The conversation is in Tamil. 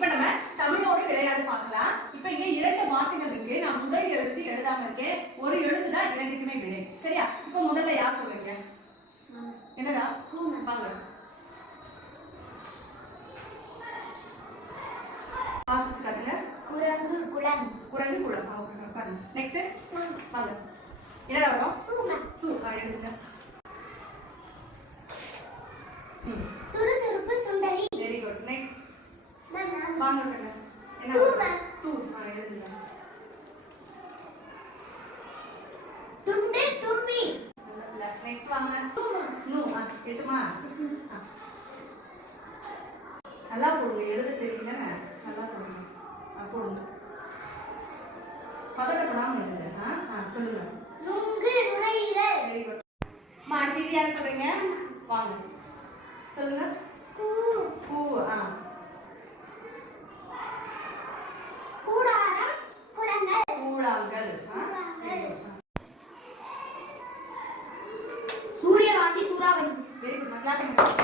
இப்போ நம்ம தமிழோட விளையாட்டு பார்க்கலாம். இப்போ இங்க இரண்டு வார்த்தைகள் இருக்கு. நான் முதல் எழுத்து எழுதாம இருக்கேன். ஒரு எழுத்து தான் இரண்டுக்குமே விடை. சரியா? இப்போ முதல்ல யார் சொல்றீங்க என்னடா? வாங்க. குரங்கு குளம் குரங்கு குளம் நெக்ஸ்ட் வாங்க. என்னடா வரும்? சு ஆ, எழுதுங்க. ம் சுறுசுறுப்பு சுண்டலி வெரி குட் நெக்ஸ்ட் மனம். வாங்க கண்ணு என்ன? தூவல். டூ ஆ எழுதுங்க. துண்டு தும்பி நெக்ஸ்ட் வாங்க. தூமம். நூ ஆ எட்டுமா? ஆ. நல்லா போடுங்க. எழுத தெரியல நல்லா போடுங்க. ஆ போடுங்க. பதட்டப்படாம எழுதுங்க. ஆ ஆ சொல்லுங்க. நுங்கு நுரையீரல். வெரி குட் அம்மா அடுத்து இது யார் சொல்றீங்க? வாங்க. சொல்லுங்க. சூரியகாந்தி சூறாவளி வெரி குட் நல்லா பண்ணுங்க